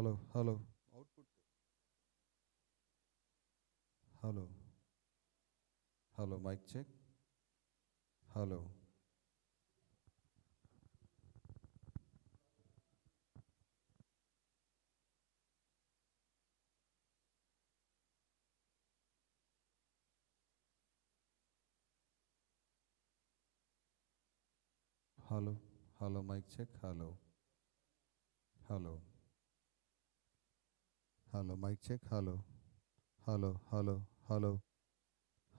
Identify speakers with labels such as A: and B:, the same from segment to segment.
A: Hello hello output hello hello mic check hello hello hello mic check hello hello Hello, mic check. Hello. Hello, hello, hello.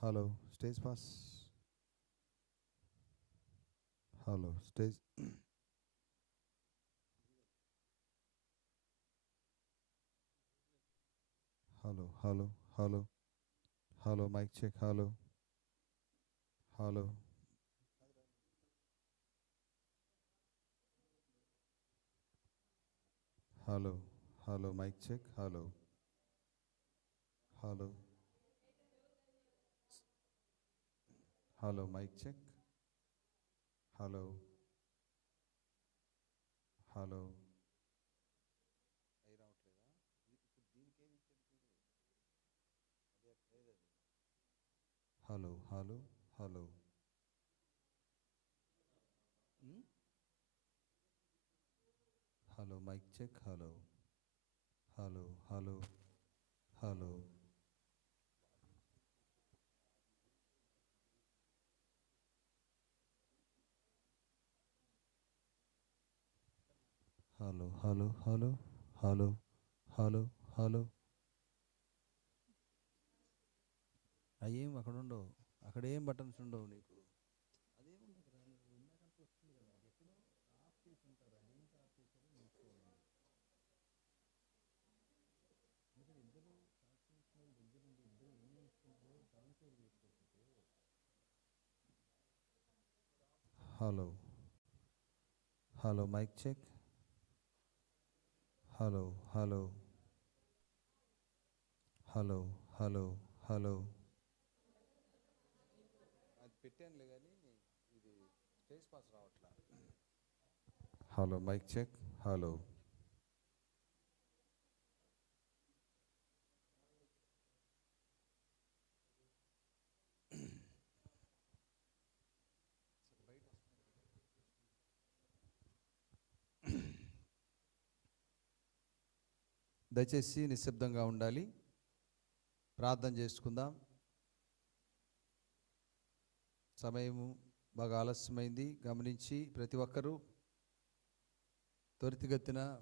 A: Hello, stage pass. Hello, stage. hello, hello, hello. Hello, mic check. Hello. Hello. Hello. Hello mic check hello hello hello mic check hello hello అయి రావట్లేదా ఇప్పుడు దీనికి ఏది ఇచ్చాడు చూడు అదే ఏదది hello hello hello um? Hello mic check hello hello hello. Hello hello hello hello hello hello. అయ్యేం అక్కడ ఉండవు అక్కడ ఏం బటన్స్ ఉండవు నీకు? Hello. Hello, mic check. Hello, hello. Hello, hello, hello. Hello, mic check. Hello. దయచేసి నిశ్శబ్దంగా ఉండాలి. ప్రార్థన చేసుకుందాం. సమయము బాగా ఆలస్యమైంది. గమనించి ప్రతి ఒక్కరూ త్వరితగతిన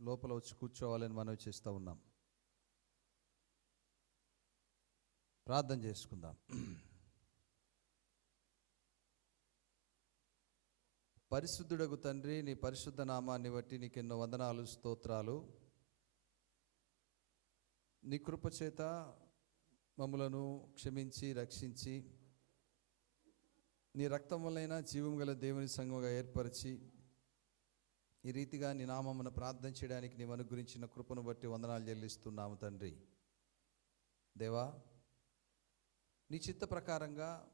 A: లోపల వచ్చి కూర్చోవాలని మనవి చేస్తూ ఉన్నాం. ప్రార్థన చేసుకుందాం. పరిశుద్ధుడకు తండ్రి నీ పరిశుద్ధ నామాన్ని బట్టి నీకు ఎన్నో వందనాలు స్తోత్రాలు. నీ కృపచేత మమ్మలను క్షమించి రక్షించి నీ రక్తం వలన జీవం గల దేవుని సంఘంగా ఏర్పరిచి ఈ రీతిగా నీ నామమున ప్రార్థన చేయడానికి నీవు అనుగ్రహించిన కృపను బట్టి వందనాలు చెల్లిస్తున్నాము తండ్రి. దేవా నీ చిత్త ప్రకారంగా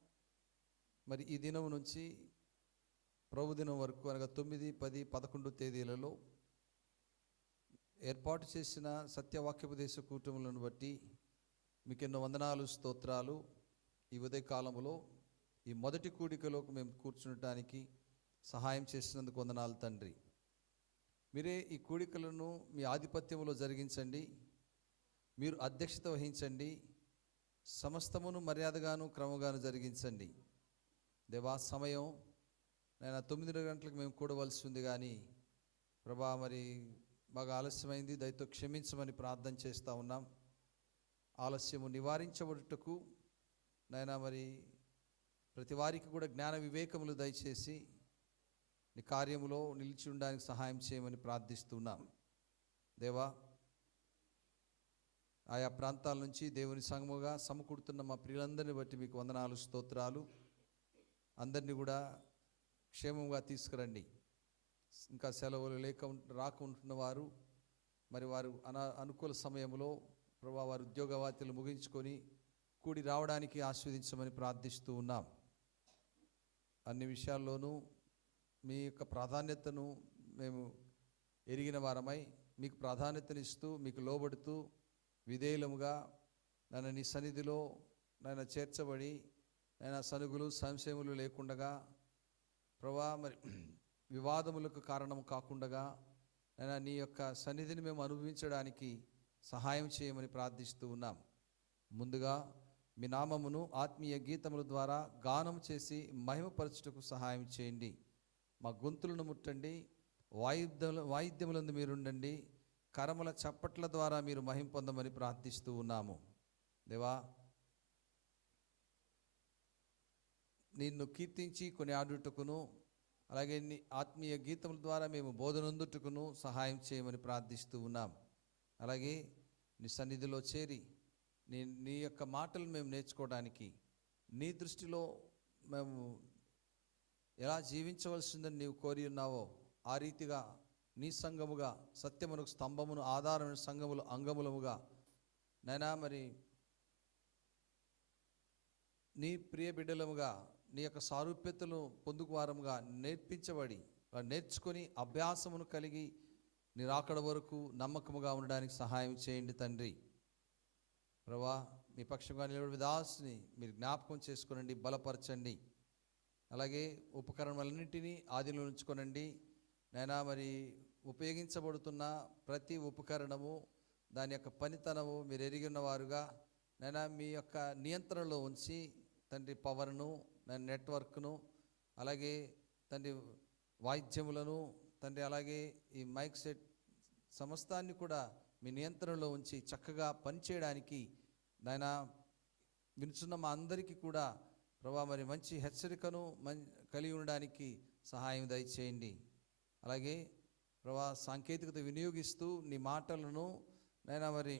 A: మరి ఈ దినం నుంచి ప్రభు దినం వరకు అనగా తొమ్మిది పది పదకొండు తేదీలలో ఏర్పాటు చేసిన సత్యవాక్యోపదేశ కూటములను బట్టి మీకు ఎన్నో వందనాలు స్తోత్రాలు. ఈ ఉదయ కాలంలో ఈ మొదటి కూడికలోకి మేము కూర్చునటానికి సహాయం చేసినందుకు వందనాలు తండ్రి. మీరే ఈ కూడికలను మీ ఆధిపత్యంలో జరిగించండి. మీరు అధ్యక్షత వహించండి. సమస్తమును మర్యాదగాను క్రమగాను జరిగించండి. దేవా సమయం నేను తొమ్మిది గంటలకు మేము కూడవలసి ఉంది కానీ ప్రభా మరి బాగా ఆలస్యమైంది. దయతో క్షమించమని ప్రార్థన చేస్తూ ఉన్నాం. ఆలస్యము నివారించబడుటకు నైనా మరి ప్రతి వారికి కూడా జ్ఞాన వివేకములు దయచేసి నీ కార్యములో నిలిచి ఉండడానికి సహాయం చేయమని ప్రార్థిస్తున్నాం దేవా ఆయా ప్రాంతాల నుంచి దేవుని సంగముగా సమకూడుతున్న మా ప్రియులందరిని బట్టి మీకు వందనాలు స్తోత్రాలు. అందరినీ కూడా క్షేమంగా తీసుకురండి. ఇంకా సెలవులు లేక రాకుంటున్న రాక వారు మరి వారు అనా అనుకూల సమయంలో ప్రభా వారి ఉద్యోగ వార్తలు ముగించుకొని కూడి రావడానికి ఆస్వాదించమని ప్రార్థిస్తూ ఉన్నాం. అన్ని విషయాల్లోనూ మీ యొక్క ప్రాధాన్యతను మేము ఎరిగిన వారమై మీకు ప్రాధాన్యతనిస్తూ మీకు లోబడుతూ విధేయులముగా నన్ను నీ సన్నిధిలో నన్ను చేర్చబడి నేను సనుగులు సంశయములు లేకుండగా ప్రభా మరి వివాదములకు కారణం కాకుండగా నేను నీ యొక్క సన్నిధిని మేము అనుభవించడానికి సహాయం చేయమని ప్రార్థిస్తూ ఉన్నాం. ముందుగా మీ నామమును ఆత్మీయ గీతముల ద్వారా గానం చేసి మహిమపరచుటకు సహాయం చేయండి. మా గొంతులను ముట్టండి వాయిద్యముల వాయిద్యములందు మీరుండండి కరముల చప్పట్ల ద్వారా మీరు మహిం పొందమని ప్రార్థిస్తూ ఉన్నాము. దేవా నిన్ను కీర్తించి కొని ఆడుటకును అలాగే నీ ఆత్మీయ గీతముల ద్వారా మేము బోధనందుటకును సహాయం చేయమని ప్రార్థిస్తూ ఉన్నాం. అలాగే నీ సన్నిధిలో చేరి నీ నీ యొక్క మాటలు మేము నేర్చుకోవడానికి నీ దృష్టిలో మేము ఎలా జీవించవలసిందని నీవు కోరి ఉన్నావో ఆ రీతిగా నీ సంఘముగా సత్యమునకు స్తంభమును ఆధారమైన సంఘములు అంగములముగా నైనా మరి నీ ప్రియ బిడ్డలముగా నీ యొక్క సారూప్యతను పొందుకువారముగా నేర్పించబడి నేర్చుకొని అభ్యాసమును కలిగి నీ రాకడ వరకు నమ్మకముగా ఉండడానికి సహాయం చేయండి తండ్రి. ప్రభా మీ పక్షంగా నిలబడి దాసుని మీరు జ్ఞాపకం చేసుకునండి బలపరచండి. అలాగే ఉపకరణలన్నింటినీ ఆదిలో ఉంచుకొనండి. నైనా మరి ఉపయోగించబడుతున్న ప్రతి ఉపకరణము దాని యొక్క పనితనము మీరు ఎరిగి ఉన్నవారుగా నైనా మీ యొక్క నియంత్రణలో ఉంచి తండ్రి పవర్ను నేను నెట్వర్క్ను అలాగే తండ్రి వాయిద్యములను తండ్రి అలాగే ఈ మైక్ సెట్ సమస్తాన్ని కూడా మీ నియంత్రణలో ఉంచి చక్కగా పనిచేయడానికి నాయన వినుచున్న మా అందరికీ కూడా ప్రభా మరి మంచి హెచ్చరికను మం కలిగి ఉండడానికి సహాయం దయచేయండి. అలాగే ప్రభా సాంకేతికత వినియోగిస్తూ నీ మాటలను నైనా మరి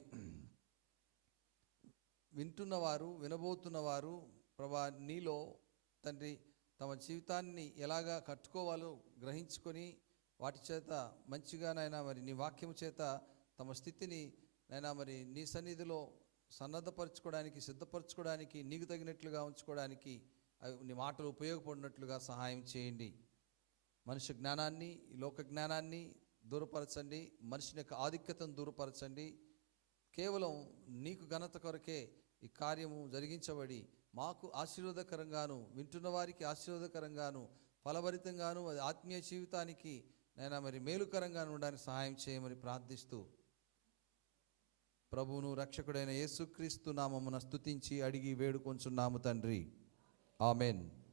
A: వింటున్నవారు వినబోతున్నవారు ప్రభా నీలో తండ్రి తమ జీవితాన్ని ఎలాగా కట్టుకోవాలో గ్రహించుకొని వాటి చేత మంచిగానైనా మరి నీ వాక్యం చేత తమ స్థితిని నైనా మరి నీ సన్నిధిలో సన్నద్ధపరచుకోవడానికి సిద్ధపరచుకోవడానికి నీకు తగినట్లుగా ఉంచుకోవడానికి అవి నీ మాటలు ఉపయోగపడినట్లుగా సహాయం చేయండి. మనిషి జ్ఞానాన్ని లోక జ్ఞానాన్ని దూరపరచండి. మనిషిని యొక్క ఆధిక్యతను దూరపరచండి. కేవలం నీకు ఘనత కొరకే ఈ కార్యము జరిగించబడి మాకు ఆశీర్వాదకరంగాను వింటున్న వారికి ఆశీర్వాదకరంగాను ఫలభరితంగాను అది ఆత్మీయ జీవితానికి నైనా మరి మేలుకరంగాను ఉండడానికి సహాయం చేయమని ప్రార్థిస్తూ ప్రభువును రక్షకుడైన యేసుక్రీస్తు నామమున స్తుతించి అడిగి వేడుకొంచున్నాము తండ్రి. ఆమెన్.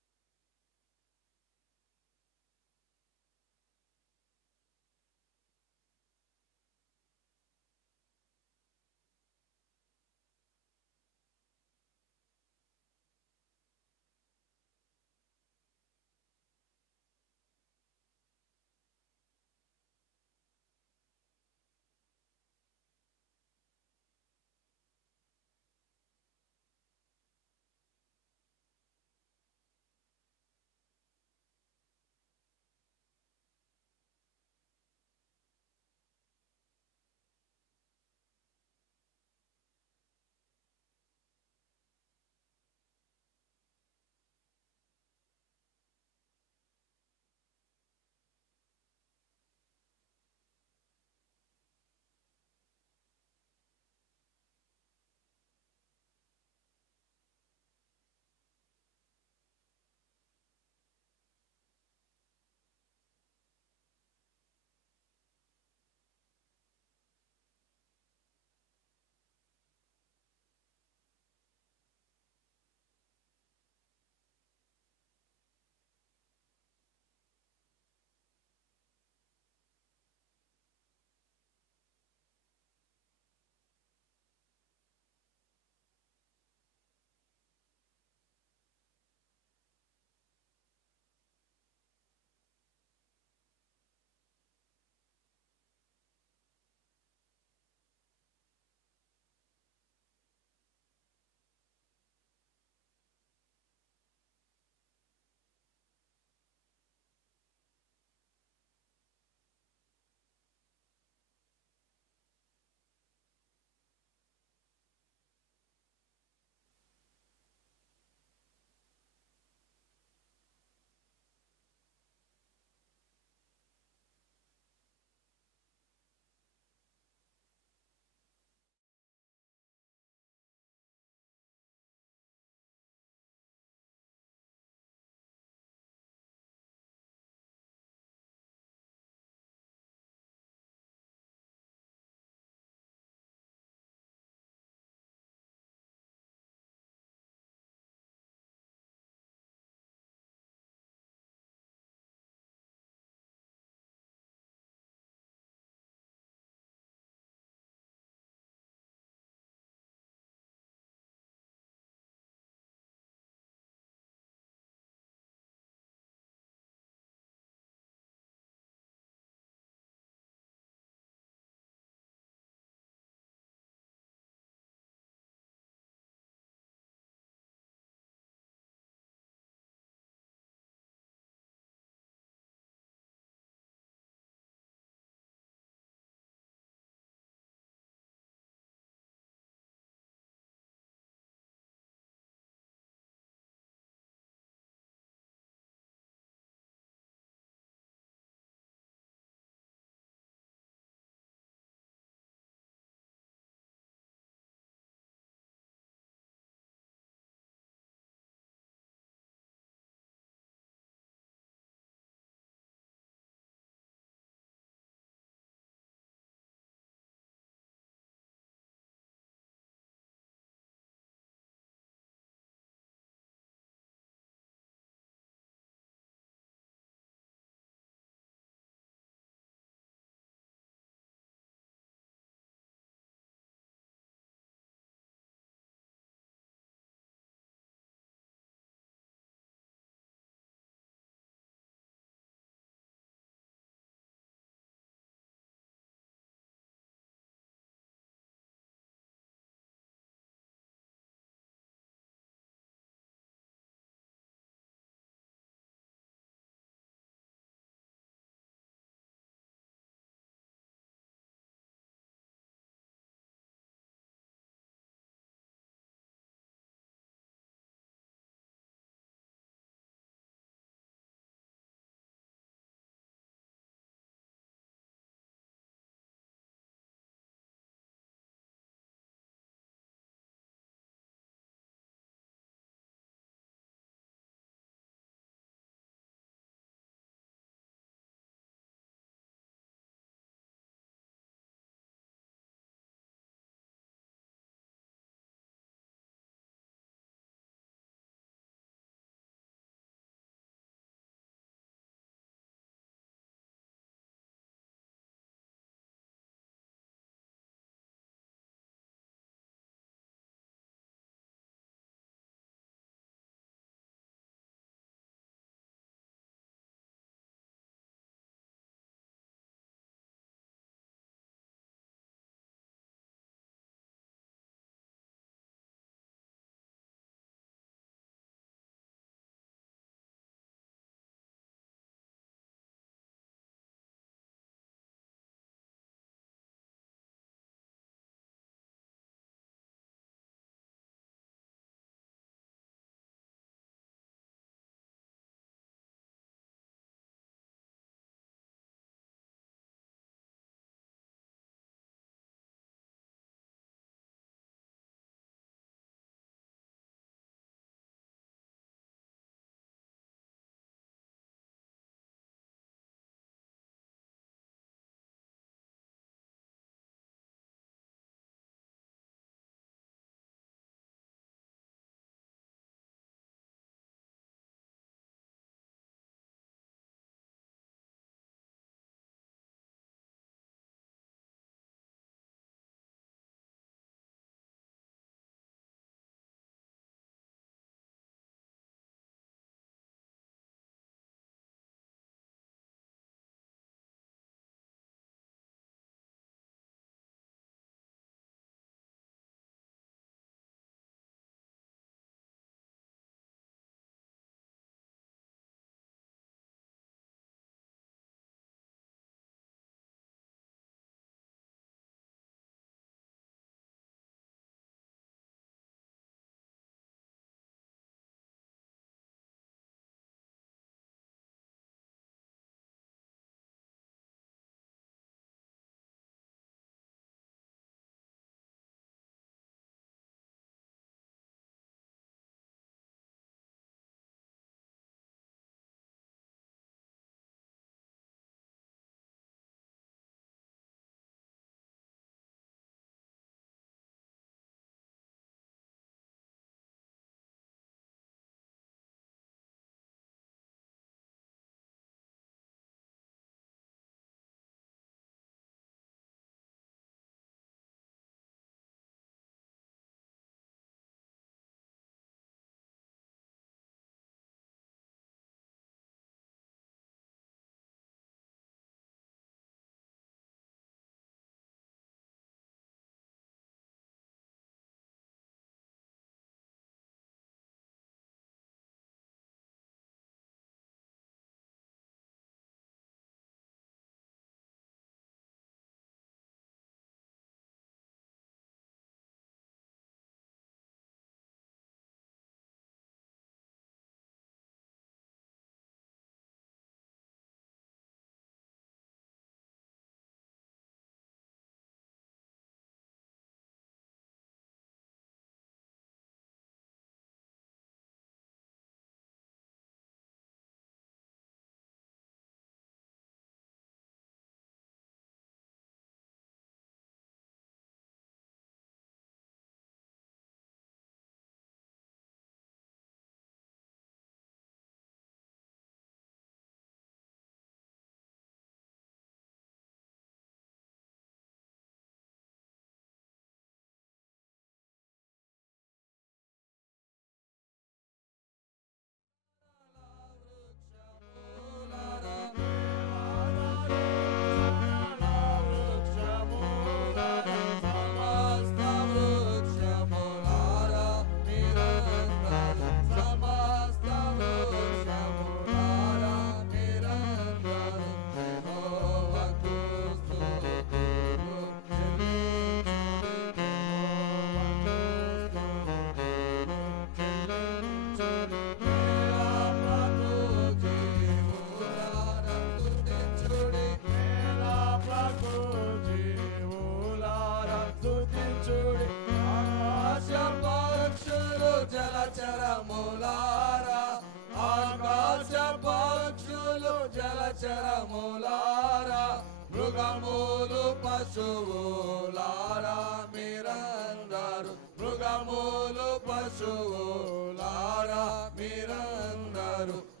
B: Obrigado.